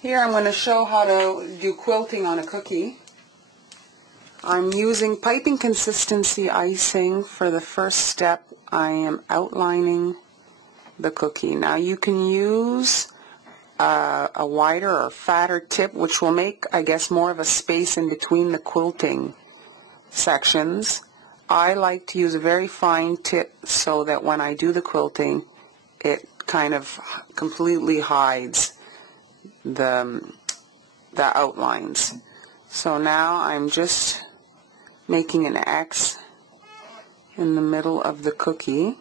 Here I'm going to show how to do quilting on a cookie. I'm using piping consistency icing for the first step. I am outlining the cookie. Now you can use a wider or fatter tip, which will make, I guess, more of a space in between the quilting sections. I like to use a very fine tip so that when I do the quilting, it kind of completely hides the outlines. So now I'm just making an X in the middle of the cookie.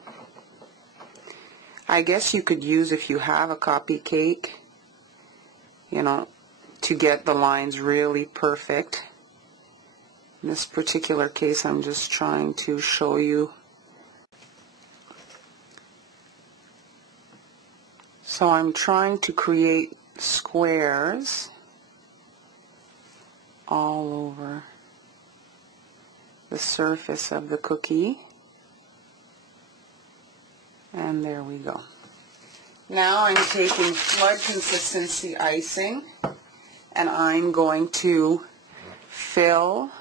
I guess you could use, if you have a copy cake, you know, to get the lines really perfect. In this particular case, I'm just trying to show you. So I'm trying to create squares all over the surface of the cookie. And there we go. Now I'm taking flood consistency icing and I'm going to fill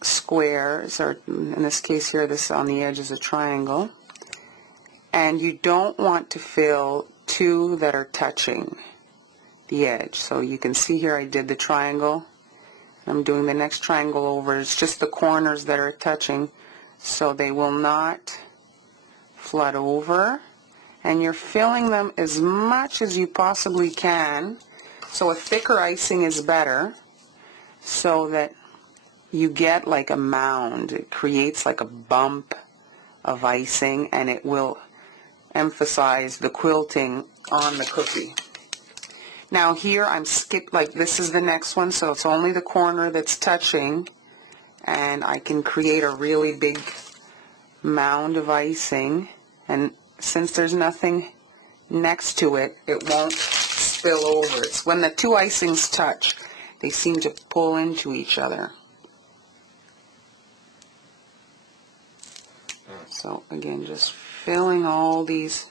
squares, or in this case here, this on the edge is a triangle. And you don't want to fill two that are touching the edge. So you can see here I did the triangle. I'm doing the next triangle over. It's just the corners that are touching, so they will not flood over. And you're filling them as much as you possibly can. So a thicker icing is better, so that you get like a mound. It creates like a bump of icing, and it will emphasize the quilting on the cookie. Now here I'm like this is the next one, so it's only the corner that's touching, and I can create a really big mound of icing, and since there's nothing next to it, it won't spill over. It's when the two icings touch, they seem to pull into each other. So again, just filling all these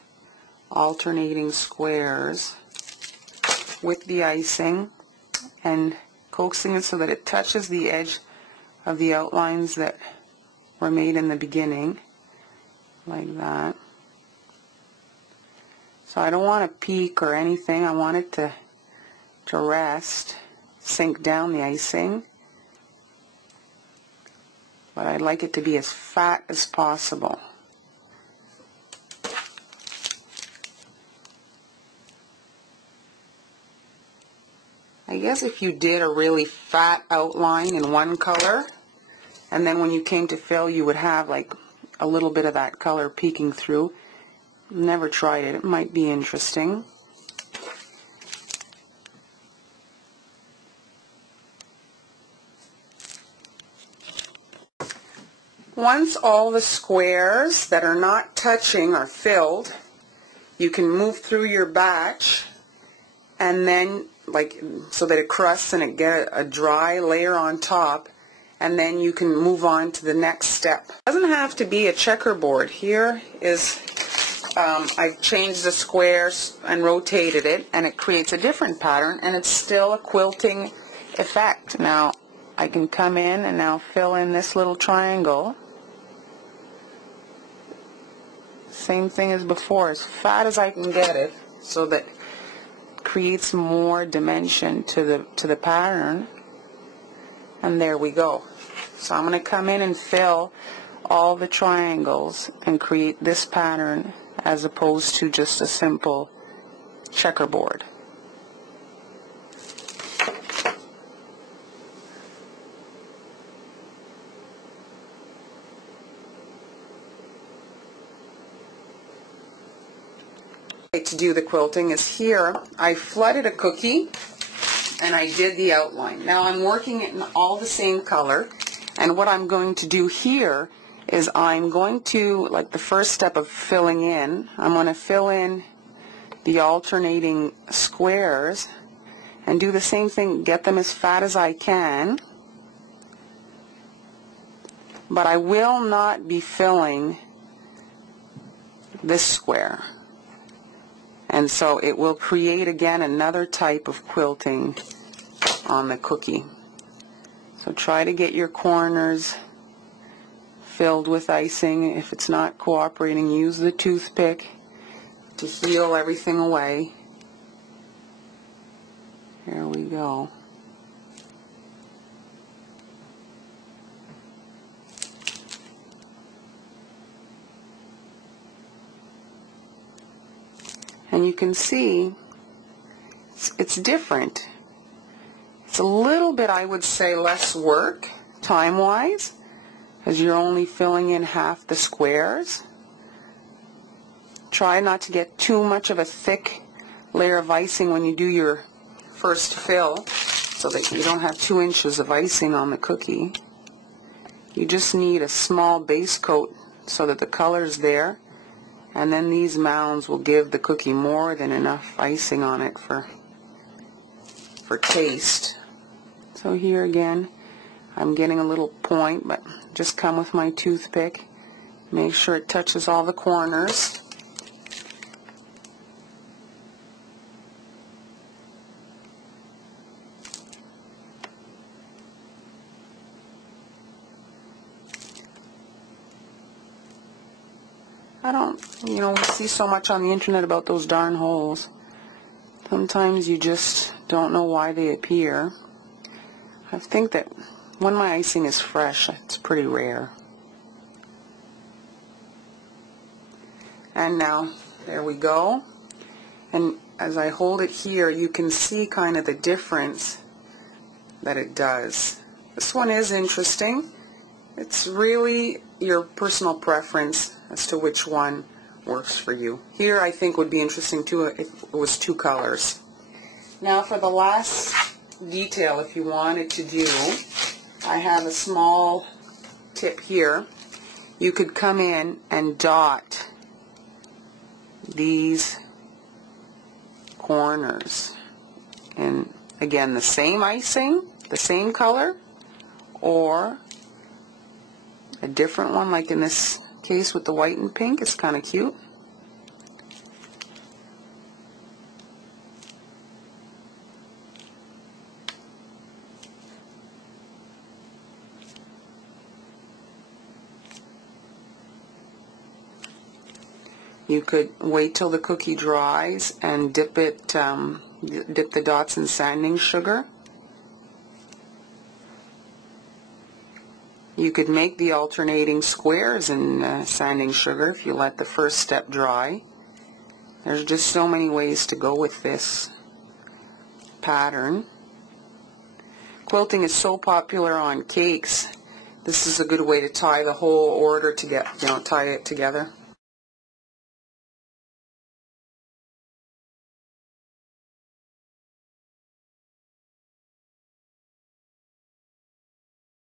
alternating squares with the icing and coaxing it so that it touches the edge of the outlines that were made in the beginning, like that. So I don't want to peak or anything. I want it to rest, sink down the icing, but I'd like it to be as fat as possible. I guess if you did a really fat outline in one color, and then when you came to fill, you would have like a little bit of that color peeking through. Never tried it. It might be interesting. Once all the squares that are not touching are filled, you can move through your batch, and then like so that it crusts and it get a dry layer on top, and then you can move on to the next step. It doesn't have to be a checkerboard. Here is I've changed the squares and rotated it, and it creates a different pattern, and it's still a quilting effect. Now I can come in and now fill in this little triangle. Same thing as before, as fat as I can get it, so that it creates more dimension to the pattern. And there we go. So I'm going to come in and fill all the triangles and create this pattern, as opposed to just a simple checkerboard. To do the quilting is here I flooded a cookie and I did the outline. Now I'm working it in all the same color, and what I'm going to do here is I'm going to, like the first step of filling in, I'm going to fill in the alternating squares and do the same thing, get them as fat as I can, but I will not be filling this square. And so it will create again another type of quilting on the cookie. So try to get your corners filled with icing. If it's not cooperating, use the toothpick to heal everything away. Here we go. And you can see it's different. It's a little bit, I would say, less work time-wise, as you're only filling in half the squares. Try not to get too much of a thick layer of icing when you do your first fill, so that you don't have 2 inches of icing on the cookie. You just need a small base coat so that the color's there, and then these mounds will give the cookie more than enough icing on it for taste. So here again, I'm getting a little point, but just come with my toothpick. Make sure it touches all the corners. We see so much on the internet about those darn holes. Sometimes you just don't know why they appear. I think that when my icing is fresh, it's pretty rare. And now, there we go. And as I hold it here, you can see kind of the difference that it does. This one is interesting. It's really your personal preference as to which one works for you. Here I think would be interesting too if it was 2 colors. Now for the last detail, if you wanted to do, I have a small tip here. You could come in and dot these corners. And again, the same icing, the same color, or a different one, like in this case with the white and pink. It's kind of cute. You could wait till the cookie dries and dip the dots in sanding sugar. You could make the alternating squares in sanding sugar if you let the first step dry. There's just so many ways to go with this pattern. Quilting is so popular on cakes. This is a good way to tie the whole order together, tie it together.